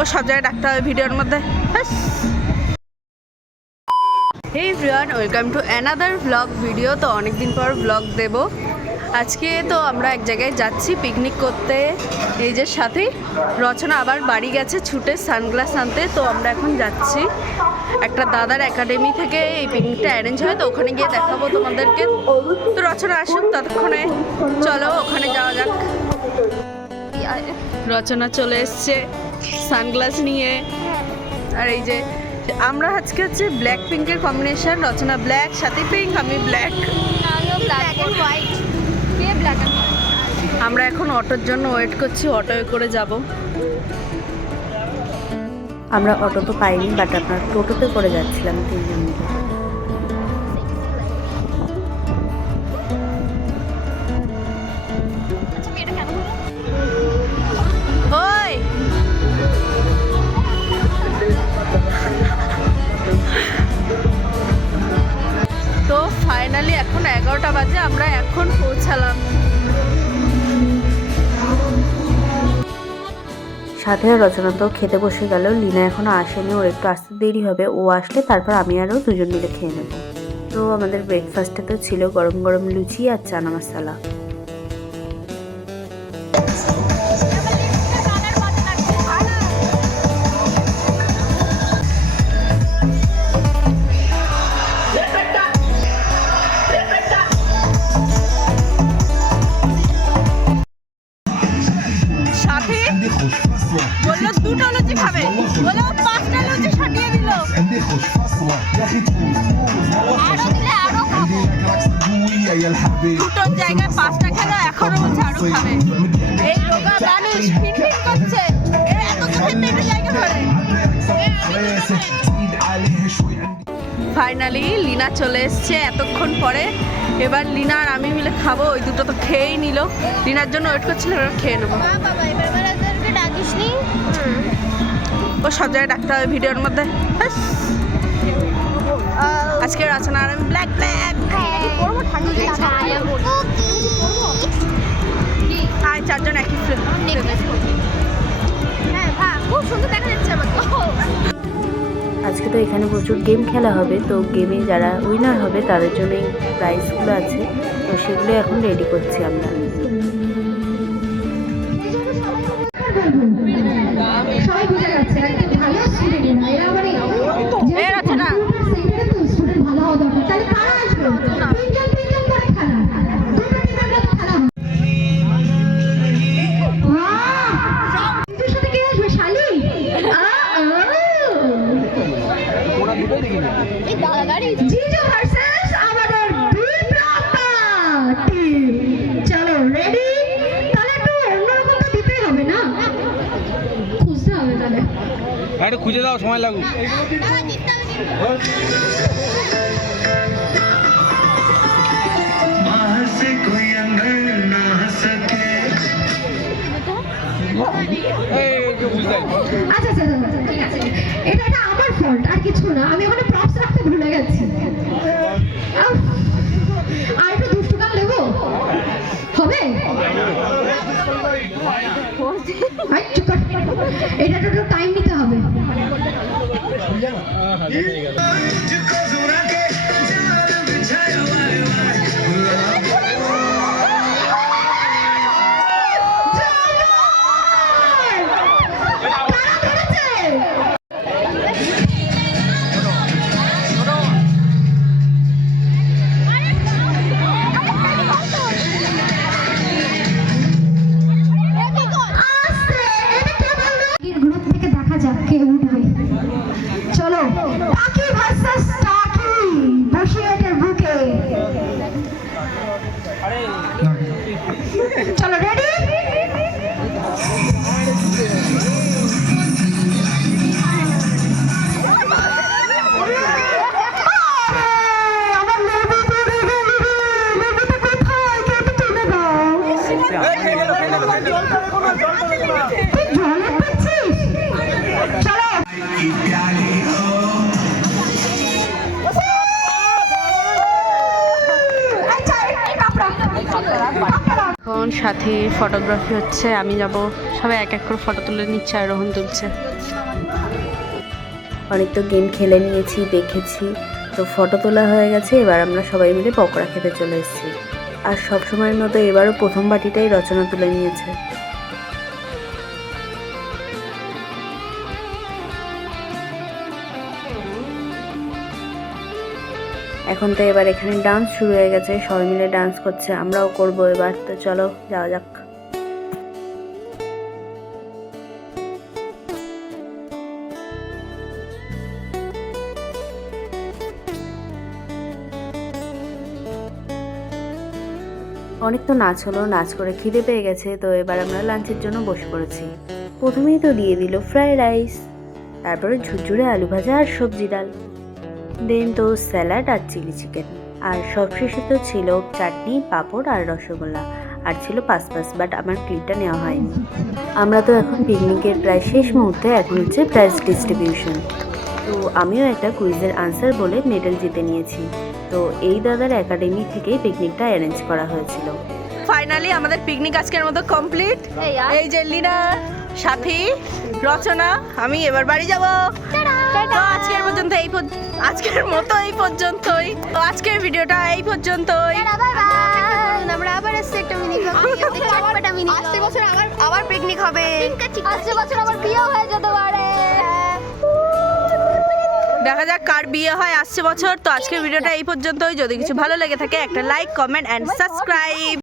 ও সব জায়গায় ডাকতে হবে ভিডিওর মধ্যে। Hey everyone, welcome to another blog video. তো অনেকদিন পর ব্লগ দেব। আজকে তো আমরা এক জায়গায় যাচ্ছি পিকনিক করতে। এই যে সাথে রচনা আবার বাড়ি গেছে ছুটে সানগ্লাস আনতে। তো আমরা এখন যাচ্ছি একটা দাদার একাডেমি থেকে এই পিকনিকটা অ্যারেঞ্জ হয়, তো ওখানে গিয়ে দেখাবো তোমাদেরকে। তো রচনা আসুক ততক্ষণে, চলো ওখানে যাওয়া যাক। রচনা চলে এসছে সানগ্লাস নিয়ে। আর এই যে আমরা আজকে হচ্ছে ব্ল্যাক পিঙ্কের কম্বিনেশন। রচনা ব্ল্যাক, সাথে পিঙ্ক, আমি ব্ল্যাক। আমরা এখন অটোর জন্য ওয়েট করছি, অটোয় করে যাব। আমরা অটো তো পাইনি, বাট আপনার টোটোতে করে যাচ্ছিলাম তিনজন মিলে। তো ফাইনালি এখন 11টা বাজে, আমরা এখন পৌঁছালাম। সাথে রচনা তো খেতে বসে গেল। লিনা এখনো আসেনি, ওর একটু আসতে দেরি হবে। ও আসলে তারপর আমি আরও দুজন মিলে খেয়ে নেব। তো আমাদের ব্রেকফাস্টে তো ছিল গরম গরম লুচি আর চানা মশলা। বললো 2টা লুচি খাবে, বললো 5টা লুচি সাটিয়ে দিল। দুটোর জায়গায় 5টা খেলো, এখনো বলছে আরো খাবে। এই রোগা মানুষ ফিনফিন করছে, এত চোখের পেটে জায়গা ধরে। ফাইনালি লিনা চলে এসছে এতক্ষণ পরে। এবার লিনা আর আমি মিলে খাবো। ওই দুটো তো খেয়েই নিল, লিনার জন্য ওয়েট করছিল, এবার খেয়ে নেবো। ও সব জায়গায় ডাকতে হবে ভিডিওর মধ্যে। আজকে রচনা আর আমি ব্ল্যাক ব্ল্যাক। আয় চারজন একই খুব সুন্দর দেখা যাচ্ছে আমার। আজকে তো এখানে প্রচুর গেম খেলা হবে। তো গেমে যারা উইনার হবে তাদের জন্য এই প্রাইজগুলো আছে, তো সেগুলো এখন রেডি করছি আমরা। খুঁজে দাও, সময় লাগুক। এটা আমার ফল্ট, আর কিছু না। আমি ওখানে প্রপস রাখতে ভুলে গেছি। আর একটু দুষ্টু গান নেবো হবে? এটা একটু টাইম নিতে হবে। চলো পাখি ভার্সেস স্টার সাথে ফটোগ্রাফি হচ্ছে, আমি যাব, সবাই এক এক করে ফটো তুলে নিচ্ছে আর রোহন তুলছে। অনেক তো গেম খেলে নিয়েছি, দেখেছি, তো ফটো তোলা হয়ে গেছে। এবার আমরা সবাই মিলে পকোড়া খেতে চলে এসেছি। আর সবসময়ের মতো এবারও প্রথম বাটিটাই রচনা তুলে নিয়েছে। এখন তো এবার এখানে ডান্স শুরু হয়ে গেছে, সবাই মিলে ডান্স করছে, আমরাও করবো এবার। তো চলো যাওয়া যাক। অনেক তো নাচ হলো, নাচ করে খিদে পেয়ে গেছে, তো এবার আমরা লাঞ্চের জন্য বসে পড়েছি। প্রথমেই তো দিয়ে দিল ফ্রাইড রাইস, তারপরে ঝুরঝুরে আলু ভাজা আর সবজি ডাল, দেন তো স্যালাড আর চিলি চিকেন, আর সবশেষে তো ছিল চাটনি, পাঁপড় আর রসগোল্লা, আর ছিল পাসপাস, বাট আমার ক্লিপটা নেওয়া হয়নি। আমরা তো এখন পিকনিকের প্রায় শেষ মুহূর্তে, এখন হচ্ছে প্রাইজ ডিস্ট্রিবিউশন। তো আমিও একটা কুইজের আনসার বলে মেডেল জিতে নিয়েছি। তো এই দাদার একাডেমি থেকেই পিকনিকটা অ্যারেঞ্জ করা হয়েছিল। ফাইনালি আমাদের পিকনিক আজকের মতো কমপ্লিট। এই যে লিনা, সাথী, রচনা, আমি এবার বাড়ি যাব। তো আজকের মতো এই পর্যন্তই। তো আজকের ভিডিওটা এই পর্যন্তই। আমরা আবার আসছে একটা মিনি ব্লগ, চটপটা মিনি। আসছে বছর আবার পিকনিক হবে। আসছে বছর আবার বিয়ে হয়ে যেতে পারে। দেখা যাক কার বিয়ে হয় আসছে বছর। তো আজকের ভিডিওটা এই পর্যন্তই। যদি কিছু ভালো লেগে থাকে একটা লাইক, কমেন্ট এন্ড সাবস্ক্রাইব।